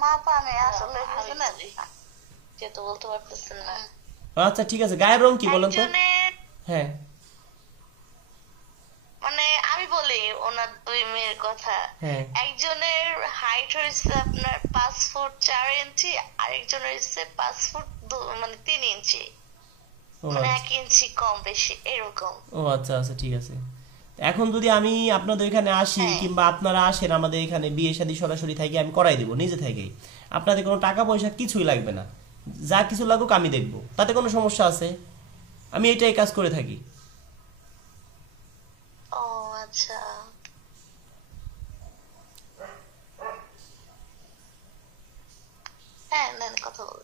মা পা আমি আসলে বুঝলেন যেহেতু বলতে পারতেছেন না। আচ্ছা ঠিক আছে, গায়ের রং কি বলেন তো? হ্যাঁ মানে আমি বলি ওনার দুই মেয়ের কথা। হ্যাঁ। একজনের হাইট হয়েছে আপনার 5 ফুট 4 ইঞ্চি, আরেকজনের হচ্ছে 5 ফুট মানে 3 ইঞ্চি, ও মানে আচ্ছা। 1 ইঞ্চি কম বেশি এরকম। ও আচ্ছা আচ্ছা ঠিক আছে। এখন যদি আমি আপনাদের এখানে আসি হ্যাঁ। কিংবা আপনারা আসেন আমাদের এখানে, বিয়ে শাদী সরাসরি থেকে আমি করাই দেবো নিজে থেকেই। আপনাদের কোনো টাকা পয়সা কিছুই লাগবে না, যা কিছু লাগুক আমি দেখবো, তাতে কোনো সমস্যা আছে? আমি এটাই কাজ করে থাকি। ও আচ্ছা। হ্যাঁ নেন কথা বল।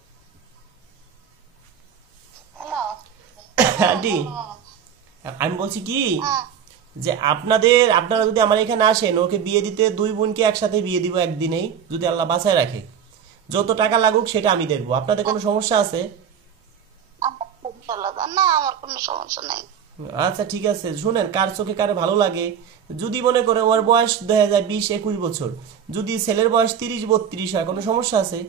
হ্যালো। আন্টি আমি বলছি কি, হ্যাঁ যে আপনারা যদি আমার এখানে আসেন, ওকে বিয়ে দিতে দুই বোনকে একসাথে বিয়ে দিব একদিনেই, যদি আল্লাহ বাঁচায় রাখে। যত টাকা লাগুক সেটা আমি দেখবো, আপনাদের কোনো সমস্যা আছে? না আমার কোনো সমস্যা নেই। আচ্ছা ঠিক আছে, শুনেন, কার চোখে কারে ভালো লাগে, যদি মনে করে ওর বয়স 2020-21 বছর, যদি ছেলের বয়স 30-32 হয়, কোনো সমস্যা আছে?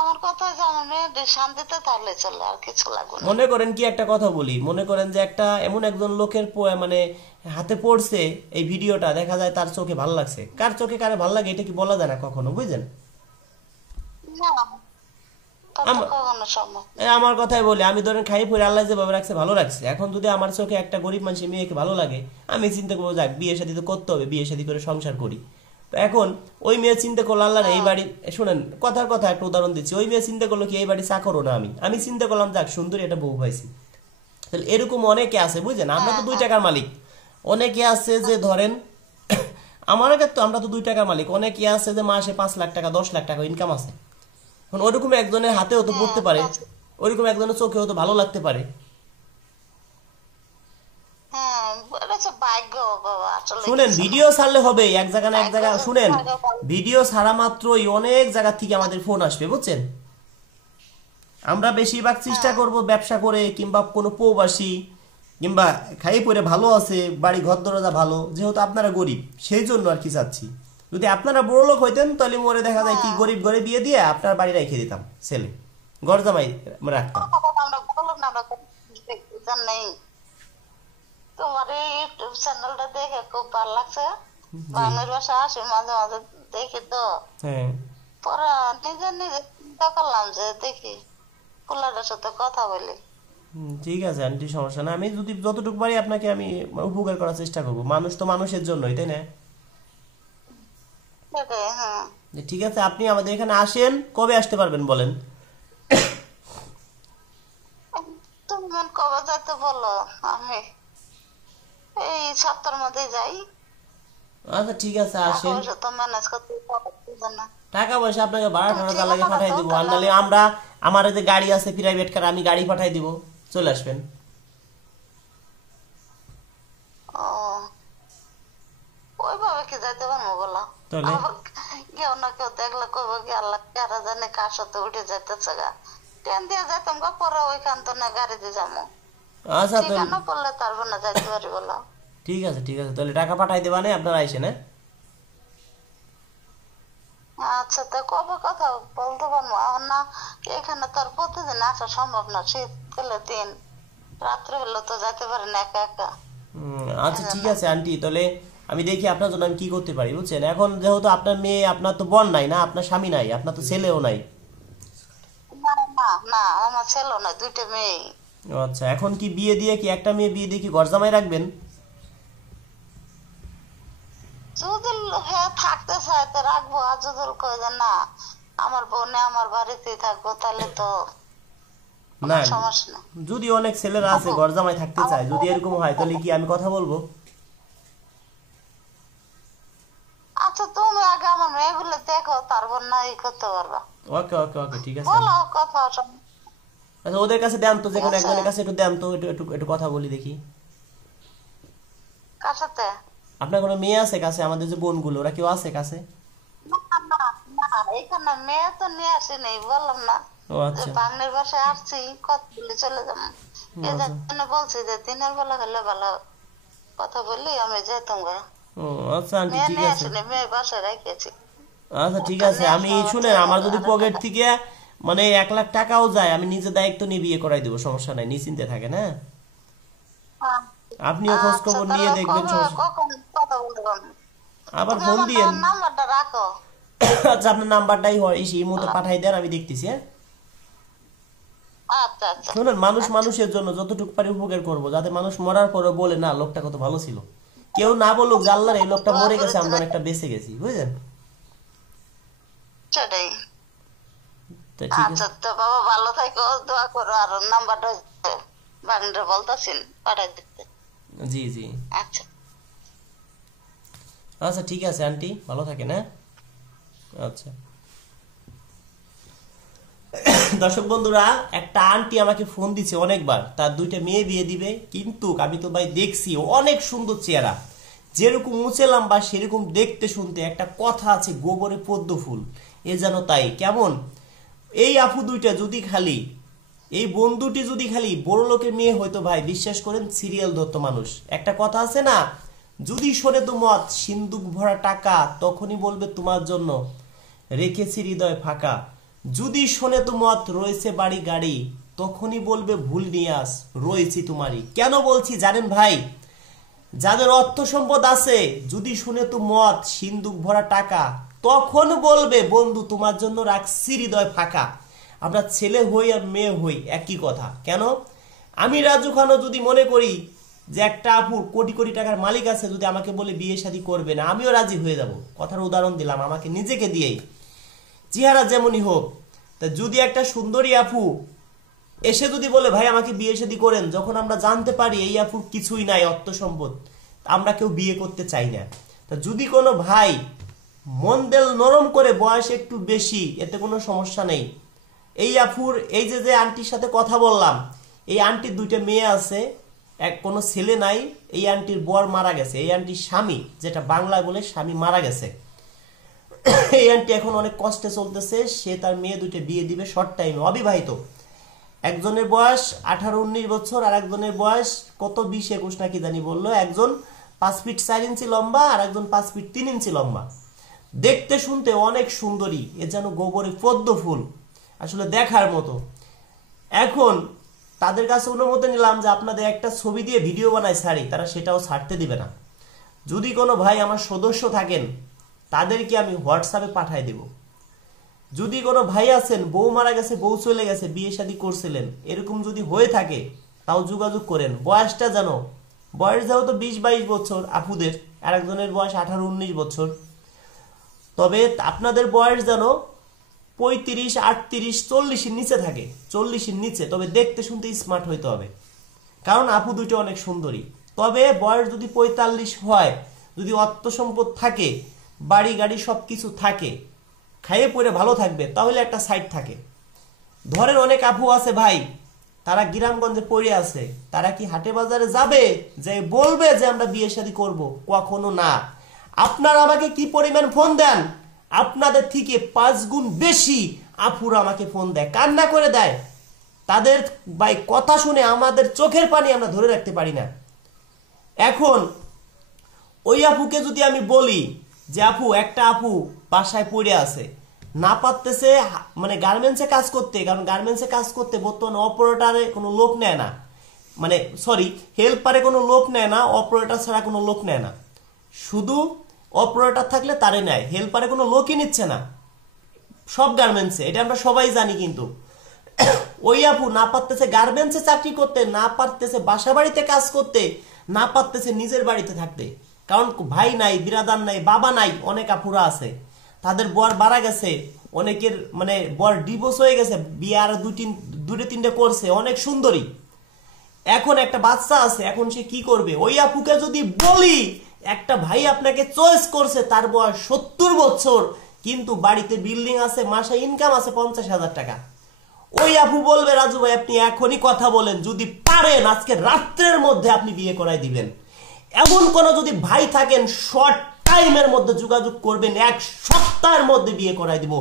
আমার কথা হচ্ছে আমার মেয়েদের শান্তিতে তাহলে চলে, আর কিছু লাগবে না। মনে করেন কি একটা কথা বলি, মনে করেন যে একটা এমন একজন লোকের মানে হাতে পড়ছে এই ভিডিওটা, দেখা যায় তার চোখে ভালো লাগছে, কার চোখে কারে ভালো লাগে এটা কি বলা যায় না কখনো, বুঝলেন? না তত আম- কখনো সম্ভব না। আমার কথাই বলি, আমি ধরেন খাই পরে আল্লাহ যেভাবে রাখছে ভালো রাখছে, এখন যদি আমার চোখে একটা গরিব মানুষের মেয়েকে ভালো লাগে, আমি চিন্তা করবো যাক বিয়ে শাদী তো করতে হবে, বিয়ে শাদী করে সংসার করি। তো এখন ওই মেয়ে চিন্তা করলো আল্লাহ এই বাড়ি, শুনেন কথার কথা একটা উদাহরণ দিচ্ছি, ওই মেয়ে চিন্তা করলো কি এই বাড়ি চাকরও না, আমি চিন্তা করলাম যাক সুন্দরী একটা বউ পাইছি। তাহলে এরকম অনেকে আছে বুঝলেন, আমরা তো হ্যাঁ 2 টাকার মালিক। অনেকে আছে যে ধরেন আমার আগে তো আমরা তো 2 টাকার মালিক, অনেকে আছে যে মাসে 5 লাখ টাকা 10 লাখ টাকা ইনকাম আছে। এখন ওরকম একজনের হাতেও তো হ্যাঁ পড়তে পারে, ওইরকম একজনের চোখেও তো ভালো লাগতে পারে। হ্যাঁ এটা হচ্ছে ভাগ্য বাবা, আসলে শুনেন, কিছু না। ভিডিও ছাড়লে হবে এক জায়গা না এক ভাগ্য জায়গা, যদি শুনেন, থাকে তাহলে- ভিডিও ছাড়া মাত্রই অনেক জায়গা থেকে আমাদের ফোন আসবে বুঝছেন। আমরা বেশিরভাগ চেষ্টা হ্যাঁ করব ব্যবসা করে কিংবা কোনো প্রবাসী কিংবা খাই পরে ভালো আছে, বাড়ি ঘর দরজা ভালো, যেহেতু আপনারা গরিব সেই জন্য আর কি চাচ্ছি। যদি আপনারা বড় লোক হইতেন তাহলে মরে দেখা যায় কি হ্যাঁ গরিব ঘরে বিয়ে দিয়ে আপনার বাড়ি রেখে দিতাম, ছেলে ঘর জামাই রাখতাম। আমরা বললাম না আমরা নেই। তোমার এই ইউটিউব চ্যানেলটা দেখে খুব ভালো লাগছে। জি বাংলার ভাষা আসে মাঝে মাঝে দেখি তো, হ্যাঁ। পরে নিজে নিজে চিন্তা করলাম যে দেখি পোলাটার সাথে কথা বলি। ঠিক আছে আন্টি, সমস্যা না, আমি যদি যতটুকু পারি আপনাকে আমি উপকার করার চেষ্টা করব, মানুষ তো মানুষের জন্যই, তাই না? সেটাই হ্যাঁ। যে ঠিক আছে, আপনি আমাদের এখানে আসেন, কবে আসতে পারবেন বলেন? তুমি মন কবে যাইতে বলো, আমি এই সপ্তাহের মধ্যে যাই। আচ্ছা ঠিক আছে টাকা আসেন। পয়সা তো ম্যানেজ করতে পারতেছি না। টাকা পয়সা আপনাকে ভাড়া তুমি টাড়া লাগে ঠিকানা পাঠাই দাও দিব, আর তাহলে নাহলে আমি আমরা, আমার এই যে গাড়ি আছে প্রাইভেট কার, আমি গাড়ি পাঠাই দিব, চলে আসবেন। ও ওইভাবে কি যাইতে পারবো বলো? তাহলে আবার কেউ না কেউ দেখলে কইব কি আল্লাহ কারা জানে কার সাথে উঠে যাইতেছে গা। ট্রেন দিয়ে যাইতাম গা, পরে ওইখান তো না গাড়ি দিয়ে যাবো। আচ্ছা তাহলে ঠিকানা পড়লে তারপর না যাইতে পারি বলো। ঠিক আছে ঠিক আছে, তাহলে টাকা পাঠাই দেবা না, আপনারা আইসেন, হ্যাঁ? আচ্ছা তো কবে কথা বলতে পারবো এখন না, এখানে তো আর প্রতিদিন আসা সম্ভব না, শীতকালে দিন রাত্রে হলে তো যাইতে পারি না একা একা। আচ্ছা ঠিক এজন্য আছে আন্টি, তাহলে আমি দেখি আপনার জন্য আমি কি করতে পারি বুঝছেন। এখন যেহেতু আপনার মেয়ে, আপনার তো বোন নাই না, আপনার স্বামী নাই, আপনার তো ছেলেও নাই। না না না আমার ছেলে না, দুইটা মেয়ে। ও আচ্ছা, এখন কি বিয়ে দিয়ে কি, একটা মেয়ে বিয়ে দিয়ে কি ঘর জামাই রাখবেন? যদি হ্যাঁ থাকতে চায় তো রাখবো, আর যদি কই যে না আমার বোনে আমার বাড়িতেই থাকবো তাহলে তো না, কোনো সমস্যা নেই। যদি অনেক ছেলেরা আছে আপু, ঘর জামাই থাকতে আমার চায়, যদি বোনের এরকম হয় সাথে- তাহলে কি আমি কথা বলবো? আচ্ছা তুমি আগে আমার মেয়েগুলো দেখো, তারপর না ই করতে পারবা। ওকে ওকে ওকে ঠিক আছে। বলো কথা আচ্ছা ওদের কাছে দেন তো, যে ঠিক কোনো আছে। একজনের কাছে একটু দেন তো, একটু একটু একটু কথা বলি দেখি। কার সাথে? আপনার কোনো মেয়ে আছে কাছে? আমাদের যে বোনগুলো ওরা কেউ আছে কাছে? না না না এখানে মেয়ে তো নিয়ে আসি নেই, বললাম না ও যে আচ্ছা বাংলার বাসায় আসছি কথা বলে চলে যাবো। এই আচ্ছা। জন্য বলছি যে দিনের বেলা হলে ভালো কথা বললি আমি যেতাম গা। ও আচ্ছা আন্টি মেয়ে ঠিক নিয়ে আছে। আসিনি, মেয়ে বাসায় রেখেছি। আচ্ছা ঠিক আছে, আমি শুনেন, আমার যদি পকেট থেকে মানে 1 লাখ টাকাও যায়, আমি নিজে দায়িত্ব নিয়ে বিয়ে করাই দেবো, সমস্যা নাই, নিশ্চিন্তে থাকেন। হ্যাঁ, আপনিও খোঁজ আচ্ছা খবর নিয়ে তাহলে দেখবেন, কবে সমস্যা। কখন কথা বলতে পারবো? আবার তুমি ফোন আমার দিয়েন। নাম্বারটা রাখো। আচ্ছা, আপনার নাম্বারটাই হয় এই মুহূর্তে পাঠাই দেন, আমি দেখতেছি। হ্যাঁ, আচ্ছা আচ্ছা শুনুন, মানুষ আচ্ছা মানুষের জন্য যতটুকু পারি উপকার করবো, যাতে মানুষ মরার পরে বলে না লোকটা কত ভালো ছিল। কেউ না বলুক যে আল্লাহর এই লোকটা দোয়া মরে করে গেছে, আমরা দিবেন। অনেকটা বেঁচে গেছি, বুঝলেন? সেটাই। তো ঠিক আচ্ছা আছে। তো বাবা ভালো থাকো, দোয়া করো, আর নাম্বারটা বান্ডে বলতাছেন পাঠাই দিতে। জি জি। আচ্ছা আচ্ছা ঠিক আছে আন্টি, ভালো থাকেন। হ্যাঁ, আচ্ছা। দর্শক বন্ধুরা, একটা আন্টি আমাকে ফোন দিছে অনেকবার, তার 2টা মেয়ে বিয়ে দিবে, কিন্তু আমি তো ভাই দেখছি অনেক সুন্দর চেহারা, যেরকম উঁচে লম্বা সেরকম দেখতে শুনতে। একটা কথা আছে, গোবরে পদ্ম ফুল, এ যেন তাই। কেমন এই আপু 2টা যদি খালি, এই বন্ধুটি যদি খালি বড় লোকের মেয়ে হয়তো ভাই, বিশ্বাস করেন সিরিয়াল ধরতো মানুষ। একটা কথা আছে না, যদি শোনে তো মত সিন্দুক ভরা টাকা, তখনই বলবে তোমার জন্য রেখেছি হৃদয় ফাঁকা। যদি শোনে তো মত রয়েছে বাড়ি গাড়ি, তখনই বলবে ভুল নিয়াস রয়েছি তোমারই। কেন বলছি জানেন ভাই, যাদের অর্থ সম্পদ আছে, যদি শুনে তো মত সিন্দুক ভরা টাকা, তখন বলবে বন্ধু তোমার জন্য রাখছি হৃদয় ফাঁকা। আমরা ছেলে হই আর মেয়ে হই একই কথা। কেন, আমি রাজু খানও যদি মনে করি যে একটা আপুর কোটি কোটি টাকার মালিক আছে, যদি আমাকে বলে বিয়ে শাদী করবে না, আমিও রাজি হয়ে যাব। কথার উদাহরণ দিলাম আমাকে নিজেকে দিয়েই, চেহারা যেমনই হোক। তা যদি একটা সুন্দরী আপু এসে যদি বলে ভাই আমাকে বিয়ে শাদী করেন, যখন আমরা জানতে পারি এই আপুর কিছুই নাই, অর্থ সম্পদ, আমরা কেউ বিয়ে করতে চাই না। তা যদি কোনো ভাই মন দেল নরম করে, বয়স একটু বেশি, এতে কোনো সমস্যা নেই। এই আফুর এই যে যে আন্টির সাথে কথা বললাম, এই আন্টির 2টা মেয়ে আছে, কোনো ছেলে নাই। এই আন্টির বর মারা গেছে, এই আন্টির স্বামী, যেটা বাংলায় বলে স্বামী মারা গেছে। এই আন্টি এখন অনেক কষ্টে চলতেছে, সে তার মেয়ে 2টা বিয়ে দিবে শর্ট টাইমে, অবিবাহিত। একজনের বয়স 18-19 বছর, আর একজনের বয়স কত 20-21 নাকি জানি বললো। একজন 5 ফিট 4 ইঞ্চি লম্বা, আর একজন 5 ফিট 3 ইঞ্চি লম্বা। দেখতে শুনতে অনেক সুন্দরী, এ যেন গোবরে পদ্ম ফুল, আসলে দেখার মতো। এখন তাদের কাছে অনুমতি নিলাম যে আপনাদের একটা ছবি দিয়ে ভিডিও বানাই ছাড়ি, তারা সেটাও ছাড়তে দিবে না। যদি কোনো ভাই আমার সদস্য থাকেন, তাদেরকে আমি হোয়াটসঅ্যাপে পাঠাই দেব। যদি কোনো ভাই আছেন বউ মারা গেছে, বউ চলে গেছে, বিয়ে শাদী করছিলেন, এরকম যদি হয়ে থাকে, তাও যোগাযোগ করেন। বয়সটা জানো, বয়স যেহেতু 20-22 বছর আপুদের, আর একজনের বয়স 18-19 বছর। তবে আপনাদের বয়স যেন 35, 38, 40-এর নিচে থাকে, 40-এর নিচে। তবে দেখতে শুনতে স্মার্ট হইতে হবে, কারণ আপু 2টা অনেক সুন্দরী। তবে বয়স যদি 45 হয়, যদি অর্থ সম্পদ থাকে, বাড়ি গাড়ি সবকিছু থাকে, খাইয়ে পরে ভালো থাকবে, তাহলে একটা সাইড থাকে। ধরেন অনেক আপু আছে ভাই, তারা গ্রামগঞ্জে পড়ে আছে, তারা কি হাটে বাজারে যাবে যে বলবে যে আমরা বিয়ে শাদী করব? কখনো না। আপনারা আমাকে কি পরিমাণ ফোন দেন, আপনাদের থেকে 5 গুণ বেশি আপুরা আমাকে ফোন দেয়, কান্না করে দেয়। তাদের ভাই কথা শুনে আমাদের চোখের পানি আমরা ধরে রাখতে পারি না। এখন ওই আপুকে যদি আমি বলি যে আপু, একটা আপু বাসায় পড়ে আছে, না পারতেছে মানে গার্মেন্টসে কাজ করতে, কারণ গার্মেন্টসে কাজ করতে বর্তমানে অপারেটরে কোনো লোক নেয় না, মানে সরি হেল্পারে কোনো লোক নেয় না, অপারেটর ছাড়া কোনো লোক নেয় না। শুধু অপারেটর থাকলে তারে নেয়, হেল্পারে কোনো লোকই নিচ্ছে না সব গার্মেন্টসে, এটা আমরা সবাই জানি। কিন্তু ওই আপু না পারতেছে গার্মেন্টসে চাকরি করতে, না পারতেছে বাসা বাড়িতে কাজ করতে, না পারতেছে নিজের বাড়িতে থাকতে, কারণ ভাই নাই, বিরাদার নাই, বাবা নাই। অনেক আপুরা আছে তাদের বর মারা গেছে, অনেকের মানে বর ডিভোর্স হয়ে গেছে, বিয়ে আর 2-3টে করছে, অনেক সুন্দরী। এখন একটা বাচ্চা আছে, এখন সে কি করবে? ওই আপুকে যদি বলি একটা ভাই আপনাকে চয়েস করছে, তার বয়স 70 বছর, কিন্তু বাড়িতে বিল্ডিং আছে, মাসে ইনকাম আছে 50,000 টাকা, ওই আপু বলবে রাজু ভাই আপনি এখনই কথা বলেন, যদি পারেন আজকে রাত্রের মধ্যে আপনি বিয়ে করাই দিবেন। এমন কোন যদি ভাই থাকেন, শর্ট টাইমের মধ্যে যোগাযোগ করবেন, 1 সপ্তাহের মধ্যে বিয়ে করাই দিব।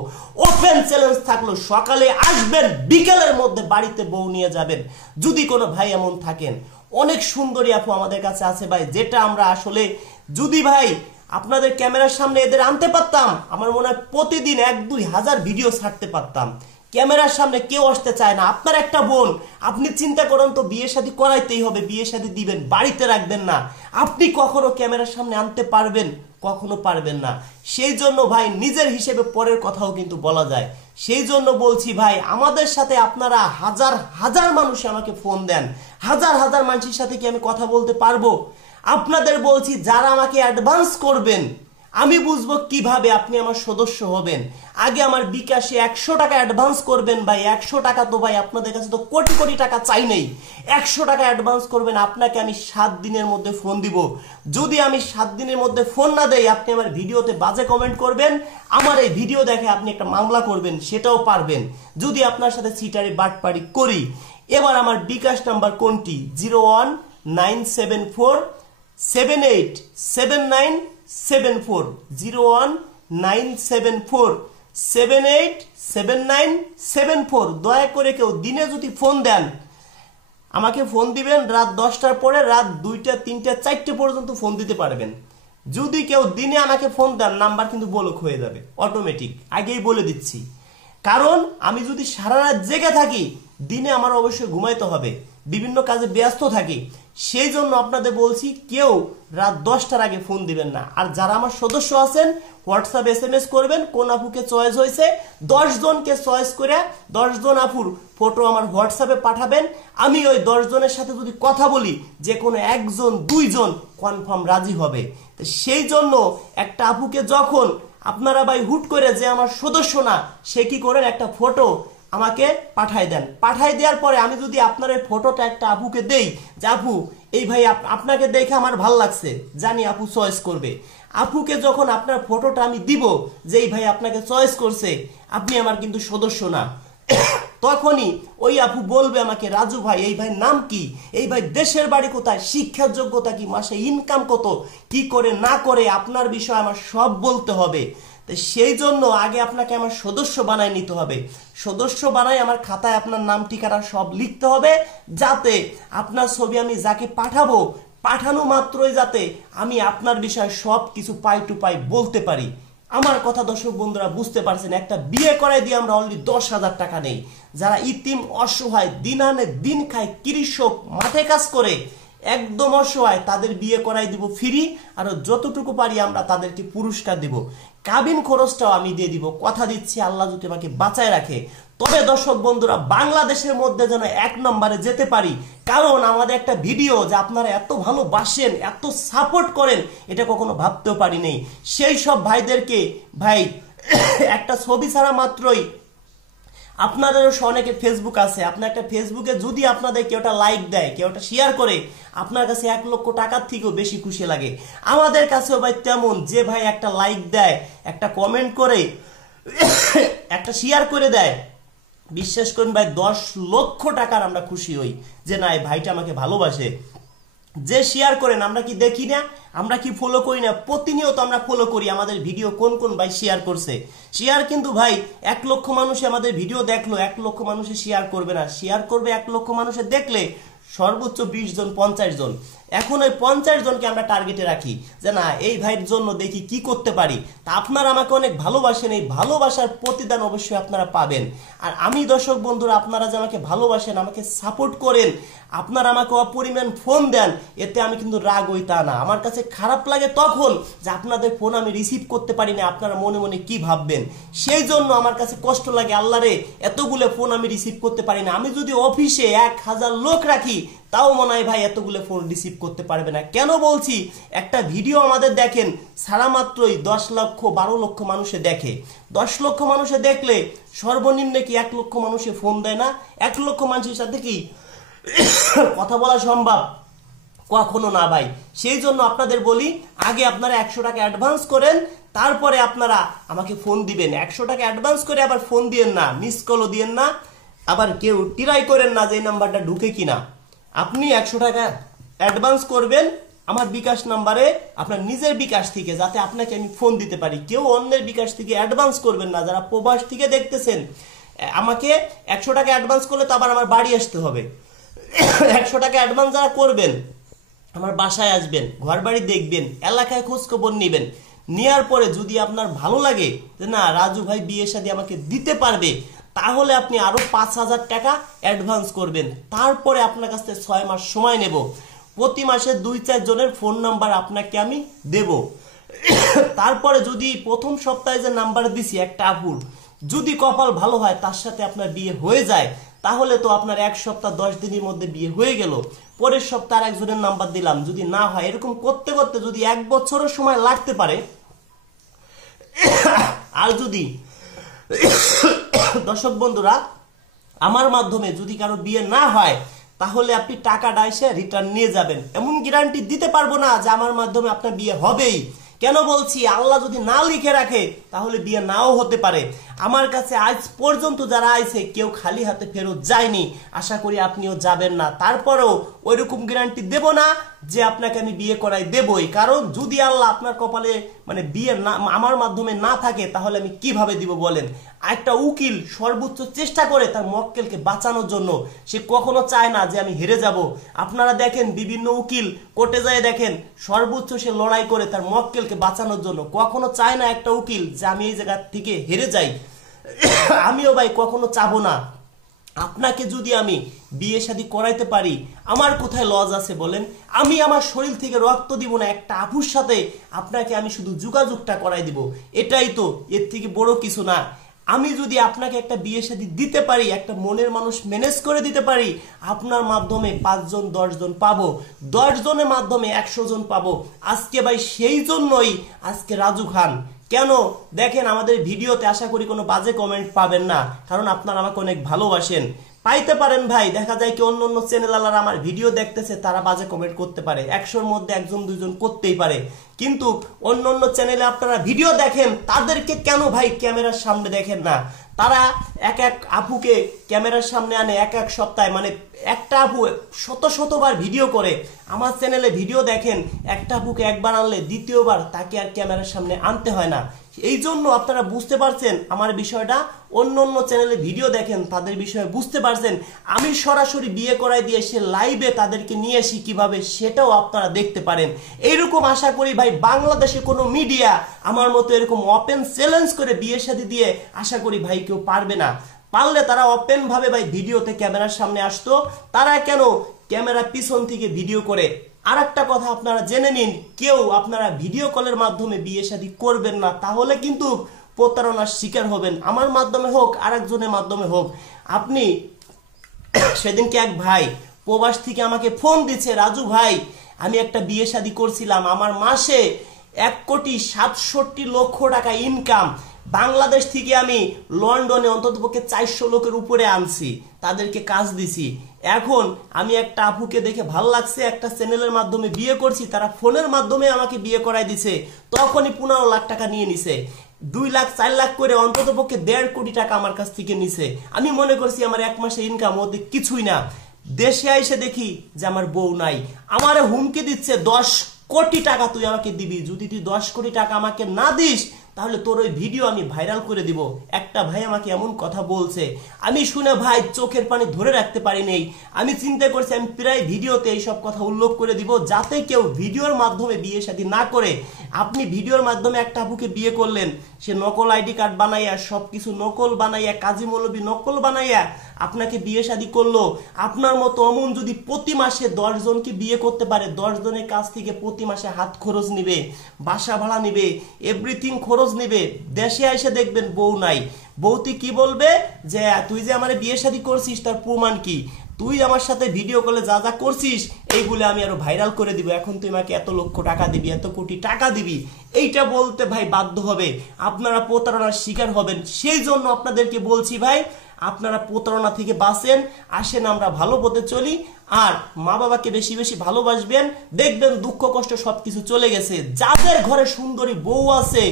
ওপেন চ্যালেঞ্জ থাকলো, সকালে আসবেন, বিকেলের মধ্যে বাড়িতে বউ নিয়ে যাবেন। যদি কোনো ভাই এমন থাকেন, অনেক সুন্দরী আপু আমাদের কাছে আছে ভাই, যেটা আমরা আসলে যদি ভাই আপনাদের ক্যামেরার সামনে এদের আনতে পারতাম, আমার মনে হয় প্রতিদিন 1-2 হাজার ভিডিও ছাড়তে পারতাম। ক্যামেরার সামনে কেউ আসতে চায় না। আপনার একটা বোন, আপনি চিন্তা করেন তো, বিয়ে শাদী করাইতেই হবে, বিয়ে শাদী দিবেন, বাড়িতে রাখবেন না, আপনি কখনো ক্যামেরার সামনে আনতে পারবেন? কখনো পারবেন না। সেই জন্য ভাই নিজের হিসেবে পরের কথাও কিন্তু বলা যায়। সেই জন্য বলছি ভাই, আমাদের সাথে আপনারা হাজার হাজার মানুষ আমাকে ফোন দেন, হাজার হাজার মানুষের সাথে কি আমি কথা বলতে পারবো? আপনাদের বলছি, যারা আমাকে অ্যাডভান্স করবেন, আমি বুঝবো কিভাবে আপনি আমার সদস্য হবেন। আগে আমার বিকাশে 100 টাকা অ্যাডভান্স করবেন ভাই। 100 টাকা তো ভাই, আপনাদের কাছে তো কোটি কোটি টাকা চাই নেই। 100 টাকা অ্যাডভান্স করবেন, আপনাকে আমি 7 দিনের মধ্যে ফোন দিব। যদি আমি 7 দিনের মধ্যে ফোন না দেই, আপনি আমার ভিডিওতে বাজে কমেন্ট করবেন, আমার এই ভিডিও দেখে আপনি একটা মামলা করবেন, সেটাও পারবেন, যদি আপনার সাথে চিটারি বাটপারি করি। এবার আমার বিকাশ নাম্বার কোনটি? 01974787974, 01974787974। দয়া করে কেউ দিনে যদি ফোন দেন, আমাকে ফোন দিবেন রাত 10টার পরে, রাত 2টা 3টা 4টে পর্যন্ত ফোন দিতে পারবেন। যদি কেউ দিনে আমাকে ফোন দেন, নাম্বার কিন্তু ব্লক হয়ে যাবে অটোমেটিক, আগেই বলে দিচ্ছি। কারণ আমি যদি সারা রাত জেগে থাকি, দিনে আমার অবশ্যই ঘুমাইতে হবে, বিভিন্ন কাজে ব্যস্ত থাকি। সেই জন্য আপনাদের বলছি, কেউ রাত 10টার আগে ফোন দিবেন না। আর যারা আমার সদস্য আছেন, হোয়াটসঅ্যাপ SMS করবেন, কোন আপুকে চয়েস হয়েছে, 10 জনকে চয়েস করে 10 জন আপুর ফটো আমার হোয়াটসঅ্যাপে পাঠাবেন। আমি ওই 10 জনের সাথে যদি কথা বলি, যে কোনো 1 জন 2 জন কনফার্ম রাজি হবে। তো সেই জন্য একটা আপুকে যখন আপনারা ভাই হুট করে, যে আমার সদস্য না, সে কি করেন, একটা ফটো আমাকে পাঠাই দেন। পাঠাই দেওয়ার পরে আমি যদি আপনার এই ফটোটা একটা আপুকে দেই, যে আপু এই ভাই আপনাকে দেখে আমার ভাল লাগছে, জানি আপু চয়েস করবে। আপুকে যখন আপনার ফটোটা আমি দিব, যে এই ভাই আপনাকে চয়েস করছে, আপনি আমার কিন্তু সদস্য না, তখনই ওই আপু বলবে আমাকে, রাজু ভাই, এই ভাই নাম কি, এই ভাই দেশের বাড়ি কোথায়, শিক্ষার যোগ্যতা কি, মাসে ইনকাম কত, কি করে না করে, আপনার বিষয় আমার সব বলতে হবে। সেই জন্য আগে আপনাকে আমার সদস্য বানায় নিতে হবে। সদস্য বানায় আমার খাতায় আপনার নাম ঠিকানা সব লিখতে হবে, যাতে আপনার ছবি আমি যাকে পাঠাবো, পাঠানো মাত্রই যাতে আমি আপনার বিষয়ে সব কিছু পাই টু পাই বলতে পারি। আমার কথা দর্শক বন্ধুরা বুঝতে পারছেন? একটা বিয়ে করাই দিয়ে আমরা অনলি 10,000 টাকা নেই। যারা ইতিম, অসহায়, দিন আনে দিন খায়, কৃষক, মাঠে কাজ করে, একদম অসহায়, তাদের বিয়ে করাই দিব ফ্রি। আর যতটুকু পারি আমরা তাদেরকে পুরস্কার দিব। কাবিন খরচটাও আমি দিয়ে দিব, কথা দিচ্ছি, আল্লাহ যদি আমাকে বাঁচায় রাখে। তবে দর্শক বন্ধুরা, বাংলাদেশের মধ্যে যেন 1 নম্বরে যেতে পারি। কারণ আমাদের একটা ভিডিও যে আপনারা এত ভালোবাসেন, এত সাপোর্ট করেন, এটা কখনো ভাবতেও পারি নেই। সেই সব ভাইদেরকে ভাই, একটা ছবি ছাড়া মাত্রই, আপনাদেরও অনেকের ফেসবুক আছে, আপনার একটা ফেসবুকে যদি আপনাদের কেউ একটা লাইক দেয়, কেউ একটা শেয়ার করে, আপনার কাছে 1 লক্ষ টাকার থেকেও বেশি খুশি লাগে। আমাদের কাছেও ভাই তেমন, যে ভাই একটা লাইক দেয়, একটা কমেন্ট করে, একটা শেয়ার করে দেয়, বিশ্বাস করুন ভাই, 10 লক্ষ টাকার আমরা খুশি হই, যে না এই ভাইটা আমাকে ভালোবাসে। যে শেয়ার করেন, আমরা কি দেখি না, আমরা কি ফলো করি না? প্রতিনিয়ত আমরা ফলো করি আমাদের ভিডিও কোন কোন ভাই শেয়ার করছে। শেয়ার কিন্তু ভাই 1 লক্ষ মানুষে আমাদের ভিডিও দেখলো, 1 লক্ষ মানুষে শেয়ার করবে না। শেয়ার করবে 1 লক্ষ মানুষে দেখলে সর্বোচ্চ 20 জন 50 জন। এখন ওই 50 জনকে আমরা টার্গেটে রাখি, যে না এই ভাইয়ের জন্য দেখি কি করতে পারি। তা আপনারা আমাকে অনেক ভালোবাসেন, এই ভালোবাসার প্রতিদান অবশ্যই আপনারা পাবেন। আর আমি দর্শক বন্ধুরা, আপনারা যে আমাকে ভালোবাসেন, আমাকে সাপোর্ট করেন, আপনারা আমাকে অপরিমাণ ফোন দেন, এতে আমি কিন্তু রাগ হই তা না। আমার কাছে খারাপ লাগে তখন, যে আপনাদের ফোন আমি রিসিভ করতে পারি না, আপনারা মনে মনে কি ভাববেন। সেই জন্য আমার কাছে কষ্ট লাগে, আল্লাহ রে, এতগুলো ফোন আমি রিসিভ করতে পারি না। আমি যদি অফিসে 1000 লোক রাখি, তাও মনে হয় ভাই এতগুলো ফোন রিসিভ করতে পারবে না। কেন বলছি? একটা ভিডিও আমাদের দেখেন, সারা মাত্রই 10 লক্ষ 12 লক্ষ মানুষে দেখে। 10 লক্ষ মানুষে দেখলে সর্বনিম্ন কি 1 লক্ষ মানুষে ফোন দেয় না? 1 লক্ষ মানুষের সাথে কি কথা বলা সম্ভব? কখনো না ভাই। সেই জন্য আপনাদের বলি, আগে আপনারা 100 টাকা অ্যাডভান্স করেন, তারপরে আপনারা আমাকে ফোন দিবেন। 100 টাকা অ্যাডভান্স করে আবার ফোন দিয়েন না, মিস কলও দিয়েন না, আবার কেউ ট্রাই করেন না যে এই নাম্বারটা ঢুকে কিনা। আপনি 100 টাকা অ্যাডভান্স করবেন আমার বিকাশ নাম্বারে, আপনার নিজের বিকাশ থেকে, যাতে আপনাকে আমি ফোন দিতে পারি। কেউ অন্যের বিকাশ থেকে অ্যাডভান্স করবেন না। যারা প্রবাস থেকে দেখতেছেন, আমাকে 100 টাকা অ্যাডভান্স করলে তো আবার আমার বাড়ি আসতে হবে। 100 টাকা অ্যাডভান্স যারা করবেন, আমার বাসায় আসবেন, ঘর বাড়ি দেখবেন, এলাকায় খোঁজ খবর নেবেন, নেওয়ার পরে যদি আপনার ভালো লাগে যে না রাজু ভাই বিয়ে শাদী আমাকে দিতে পারবে, তাহলে আপনি আরো 5,000 টাকা অ্যাডভান্স করবেন। তারপরে আপনার কাছ থেকে 6 মাস সময় নেব, প্রতি মাসে 2-4 জনের ফোন নাম্বার আপনাকে আমি দেব। তারপরে যদি প্রথম সপ্তাহে যে নাম্বার দিছি একটা আপুর, যদি কপাল ভালো হয় তার সাথে আপনার বিয়ে হয়ে যায়, তাহলে তো আপনার 1 সপ্তাহ 10 দিনের মধ্যে বিয়ে হয়ে গেল। পরের সপ্তাহে একজনের নাম্বার দিলাম, যদি না হয়, এরকম করতে করতে যদি 1 বছরের সময় লাগতে পারে। আর যদি দর্শক বন্ধুরা আমার মাধ্যমে যদি কারো বিয়ে না হয়, তাহলে আপনি টাকাটা এসে রিটার্ন নিয়ে যাবেন। এমন গ্যারান্টি দিতে পারবো না যে আমার মাধ্যমে আপনার বিয়ে হবেই। কেন বলছি, আল্লাহ যদি না লিখে রাখে তাহলে বিয়ে নাও হতে পারে। আমার কাছে আজ পর্যন্ত যারা আইছে কেউ খালি হাতে ফেরত যায়নি, আশা করি আপনিও যাবেন না। তারপরেও ওইরকম গ্যারান্টি দেব না যে আপনাকে আমি বিয়ে করাই দেবই, কারণ যদি আল্লাহ আপনার কপালে মানে বিয়ে না আমার মাধ্যমে না থাকে তাহলে আমি কিভাবে দিব বলেন। একটা উকিল সর্বোচ্চ চেষ্টা করে তার মক্কেলকে বাঁচানোর জন্য, সে কখনো চায় না যে আমি হেরে যাব। আপনারা দেখেন বিভিন্ন উকিল কোর্টে যায় দেখেন সর্বোচ্চ সে লড়াই করে তার মক্কেলকে বাঁচানোর জন্য, কখনো চায় না একটা উকিল যে আমি এই জায়গা থেকে হেরে যাই। আমিও ভাই কখনো চাবো না। আপনাকে যদি আমি বিয়ে শাদী করাইতে পারি, আমার কোথায় লজ আছে বলেন? আমি আমার শরীর থেকে রক্ত দিব না, একটা আপুর সাথে আপনাকে আমি শুধু যোগাযোগটা করাই দিব, এটাই তো, এর থেকে বড় কিছু না। আমি যদি আপনাকে একটা বিয়ে শাদী দিতে পারি, একটা মনের মানুষ ম্যানেজ করে দিতে পারি, আপনার মাধ্যমে 5 জন 10 জন পাবো, 10 জনের মাধ্যমে 100 জন পাবো। আজকে ভাই সেই জন্যই আজকে রাজু খান। কেন দেখেন আমাদের ভিডিওতে আশা করি কোনো বাজে কমেন্ট পাবেন না, কারণ আপনারা আমাকে অনেক ভালোবাসেন। পাইতে পারেন ভাই, দেখা যায় কি অন্য অন্য চ্যানেলাররা আমার ভিডিও দেখতেছে, তারা বাজে কমেন্ট করতে পারে, 100-র মধ্যে 1 2 জন করতেই পারে। কিন্তু অন্য অন্য চ্যানেলে আপনারা ভিডিও দেখেন, তাদেরকে কেন ভাই ক্যামেরার সামনে দেখেন না? তারা এক এক আপুকে ক্যামেরার সামনে আনে এক এক সপ্তাহে, মানে একটা আপু শতবার ভিডিও করে। আমার চ্যানেলে ভিডিও দেখেন, একটা আপুকে একবার আনলে দ্বিতীয়বার তাকে আর ক্যামেরার সামনে আনতে হয় না। এই জন্য আপনারা বুঝতে পারছেন আমার বিষয়টা। অন্য অন্য চ্যানেলে ভিডিও দেখেন, তাদের বিষয়ে বুঝতে পারছেন। আমি সরাসরি বিয়ে করাই দিয়ে সে লাইভে তাদেরকে নিয়ে আসি কিভাবে, সেটাও আপনারা দেখতে পারেন। এইরকম আশা করি ভাই বাংলাদেশে কোনো মিডিয়া আমার মতো এরকম ওপেন চ্যালেঞ্জ করে বিয়ে শাদী দিয়ে আশা করি ভাই কেউ পারবে না। পারলে তারা ওপেন ভাবে ভাই ভিডিওতে ক্যামেরার সামনে আসতো, তারা কেন ক্যামেরা পিছন থেকে ভিডিও করে? আর একটা কথা আপনারা জেনে নিন, কেউ আপনারা ভিডিও কলের মাধ্যমে বিয়ে শাদী করবেন না, তাহলে কিন্তু প্রতারণার শিকার হবেন। আমার মাধ্যমে হোক আর একজনের মাধ্যমে হোক। আপনি সেদিনকে এক ভাই প্রবাস থেকে আমাকে ফোন দিচ্ছে, রাজু ভাই আমি একটা বিয়ে শাদী করছিলাম, আমার মাসে 1,67,00,000 টাকা ইনকাম, বাংলাদেশ থেকে আমি লন্ডনে অন্ততপক্ষে 400 লোকের উপরে আনছি, তাদেরকে কাজ দিছি। এখন আমি একটা আপুকে দেখে ভালো লাগছে, একটা চ্যানেলের মাধ্যমে বিয়ে করছি, তারা ফোনের মাধ্যমে আমাকে বিয়ে করাই দিছে, তখনই 15 লাখ টাকা নিয়ে নিছে। 2 লাখ 4 লাখ করে অন্ততপক্ষে 1.5 কোটি টাকা আমার কাছ থেকে নিছে। আমি মনে করছি আমার 1 মাসে ইনকাম ওদের কিছুই না। দেশে এসে দেখি যে আমার বউ নাই, আমারে হুমকি দিচ্ছে 10 কোটি টাকা তুই আমাকে দিবি, যদি তুই 10 কোটি টাকা আমাকে না দিস তাহলে তোর ওই ভিডিও আমি ভাইরাল করে দিব। একটা ভাই আমাকে এমন কথা বলছে, আমি শুনে ভাই চোখের পানি ধরে রাখতে পারি নেই। আমি চিন্তা করছি আমি প্রায় ভিডিওতে এইসব কথা উল্লেখ করে দিব, যাতে কেউ ভিডিওর মাধ্যমে বিয়ে শাদী না করে। আপনি ভিডিওর মাধ্যমে একটা আপুকে বিয়ে করলেন, সে নকল আইডি কার্ড বানাইয়া সবকিছু নকল বানাইয়া কাজী মৌলবী নকল বানাইয়া আপনাকে বিয়ে শাদী করলো। আপনার মতো অমন যদি প্রতি মাসে 10 জনকে বিয়ে করতে পারে, 10 জনের কাছ থেকে প্রতি মাসে হাত খরচ নিবে, বাসা ভাড়া নিবে, এভরিথিং খরচ নিবে, দেশে এসে দেখবেন বউ নাই, বউতি কি বলবে যে তুই যে আমার বিয়ে শাদী করছিস তার প্রমাণ কি, তুই আমার সাথে ভিডিও কলে যা যা করছিস এইগুলো আমি আরো ভাইরাল করে দিব, এখন তুই আমাকে এত লক্ষ টাকা দিবি, এত কোটি টাকা দিবি, এইটা বলতে ভাই বাধ্য হবে। আপনারা প্রতারণার শিকার হবেন। সেই জন্য আপনাদেরকে বলছি ভাই, আপনারা প্রতারণা থেকে বাঁচেন, আসেন আমরা ভালো পথে চলি। আর মা বাবাকে বেশি বেশি ভালোবাসবেন, দেখবেন দুঃখ কষ্ট সবকিছু চলে গেছে। যাদের ঘরে সুন্দরী বউ আছে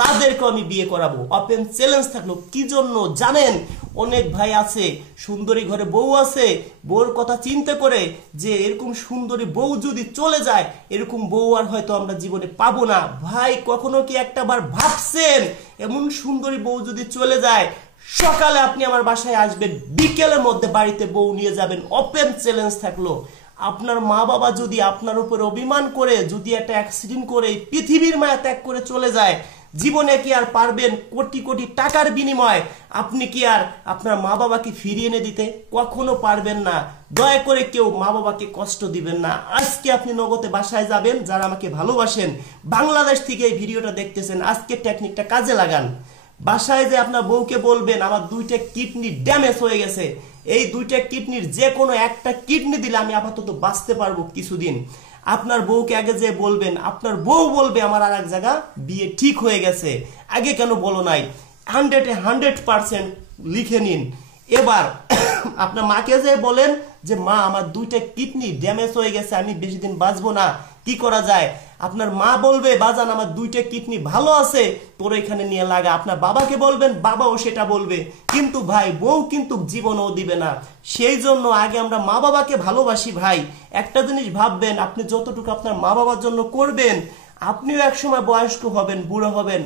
তাদেরকে আমি বিয়ে করাবো। ওপেন চ্যালেঞ্জ থাকলো, কি জন্য জানেন? অনেক ভাই আছে সুন্দরী ঘরে বউ আছে, বউর কথা চিন্তা করে যে এরকম সুন্দরী বউ যদি চলে যায়, এরকম বউ আর হয়তো আমরা জীবনে পাবো না। ভাই কখনো কি একটাবার ভাবছেন এমন সুন্দরী বউ যদি চলে যায়, সকালে আপনি আমার বাসায় আসবেন, বিকেলের মধ্যে বাড়িতে বউ নিয়ে যাবেন। ওপেন চ্যালেঞ্জ থাকলো। আপনার মা বাবা যদি আপনার উপর অভিমান করে, যদি একটা অ্যাক্সিডেন্ট করে পৃথিবীর মায়া ত্যাগ করে চলে যায়, জীবনে কি আর পারবেন কোটি কোটি টাকার বিনিময়ে আপনি কি আর আপনার মা বাবাকে ফিরিয়ে এনে দিতে? কখনো পারবেন না। দয়া করে কেউ মা বাবাকে কষ্ট দিবেন না। আজকে আপনি নগদে বাসায় যাবেন, যারা আমাকে ভালোবাসেন বাংলাদেশ থেকে এই ভিডিওটা দেখতেছেন, আজকে টেকনিকটা কাজে লাগান। বাসায় যে আপনার বউকে বলবেন আমার 2টা কিডনি ড্যামেজ হয়ে গেছে, এই 2টা কিডনির যে কোনো একটা কিডনি দিলে আমি আপাতত বাঁচতে পারবো কিছুদিন। আপনার বউকে আগে যে বলবেন, আপনার বউ বলবে আমার আর এক জায়গা বিয়ে ঠিক হয়ে গেছে, আগে কেন বলো নাই? 100% লিখে নিন। এবার আপনার মাকে যে বলেন যে মা আমার 2টা কিডনি ড্যামেজ হয়ে গেছে, আমি বেশি দিন বাঁচবো না, কি করা যায়? আপনার মা বলবে বাজান আমার 2টা কিডনি ভালো আছে, তোর এখানে নিয়ে লাগা। আপনার বাবাকে বলবেন, বাবাও সেটা বলবে, কিন্তু ভাই বউ কিন্তু জীবনও দিবে না। সেই জন্য আগে আমরা মা বাবাকে ভালোবাসি ভাই। একটা জিনিস ভাববেন, আপনি যতটুকু আপনার মা বাবার জন্য করবেন, আপনিও একসময় বয়স্ক হবেন, বুড়ো হবেন,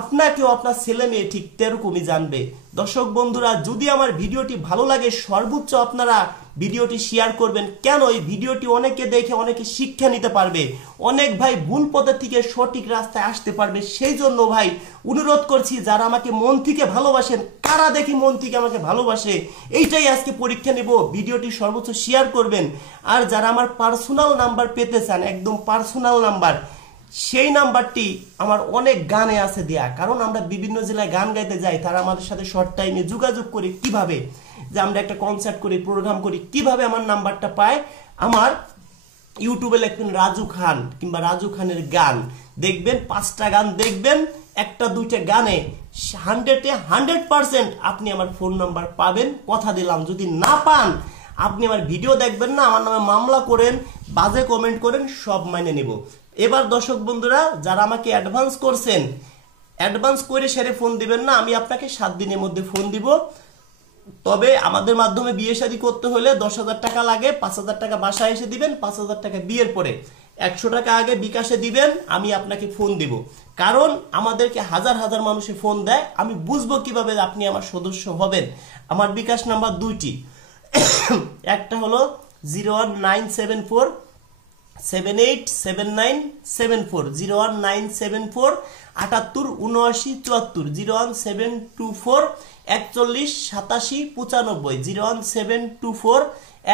আপনাকেও আপনার ছেলে মেয়ে ঠিক তেরকমই জানবে। দর্শক বন্ধুরা, যদি আমার ভিডিওটি ভালো লাগে সর্বোচ্চ আপনারা ভিডিওটি শেয়ার করবেন। কেন? এই ভিডিওটি অনেকে দেখে অনেকে শিক্ষা নিতে পারবে, অনেক ভাই ভুল পথের থেকে সঠিক রাস্তায় আসতে পারবে। সেই জন্য ভাই অনুরোধ করছি, যারা আমাকে মন থেকে ভালোবাসেন, কারা দেখি মন থেকে আমাকে ভালোবাসে, এইটাই আজকে পরীক্ষা নেব। ভিডিওটি সর্বোচ্চ শেয়ার করবেন। আর যারা আমার পার্সোনাল নাম্বার পেতে চান, একদম পার্সোনাল নাম্বার, সেই নাম্বারটি আমার অনেক গানে আছে দেয়া, কারণ আমরা বিভিন্ন জেলায় গান গাইতে যাই, তারা আমাদের সাথে শর্ট টাইমে যোগাযোগ করে কিভাবে যে আমরা একটা কনসার্ট করি, প্রোগ্রাম করি, কিভাবে আমার নাম্বারটা পায়। আমার ইউটিউবে লিখবেন রাজু খান কিংবা রাজু খানের গান, দেখবেন 5টা গান দেখবেন, 1-2টা গানে 100% আপনি আমার ফোন নাম্বার পাবেন, কথা দিলাম। যদি না পান, আপনি আমার ভিডিও দেখবেন না, আমার নামে মামলা করেন, বাজে কমেন্ট করেন, সব মাইনে নিব। এবার দর্শক বন্ধুরা, যারা আমাকে অ্যাডভান্স করছেন, অ্যাডভান্স করে সেরে ফোন দিবেন না, আমি আপনাকে 7 দিনের মধ্যে ফোন দিব। তবে আমাদের মাধ্যমে বিয়ে শাদী করতে হলে 10,000 টাকা লাগে, 5,000 টাকা বাসায় এসে দিবেন, 5,000 টাকা বিয়ের পরে, 100 টাকা আগে বিকাশে দিবেন, আমি আপনাকে ফোন দিব। কারণ আমাদেরকে হাজার হাজার মানুষে ফোন দেয়, আমি বুঝবো কিভাবে আপনি আমার সদস্য হবেন। আমার বিকাশ নাম্বার 2টি, একটা হলো 01974 787974, 01974 787974, 01724 41 87 95, 01724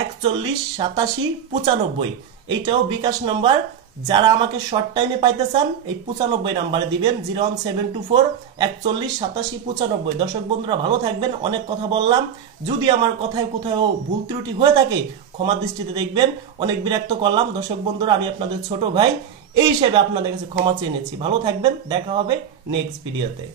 41 87 95, এইটাও বিকাশ নাম্বার। যারা আমাকে শর্ট টাইমে পাইতে চান, এই 95 নাম্বারে দিবেন, 01724 41 87 95। দর্শক বন্ধুরা, ভালো থাকবেন। অনেক কথা বললাম, যদি আমার কথায় কোথাও ভুল ত্রুটি হয়ে থাকে ক্ষমা দৃষ্টিতে দেখবেন। অনেক বিরক্ত করলাম দর্শক বন্ধুরা, আমি আপনাদের ছোট ভাই, এই হিসেবে আপনাদের কাছে ক্ষমা চেয়ে নিচ্ছি। ভালো থাকবেন, দেখা হবে নেক্সট ভিডিওতে।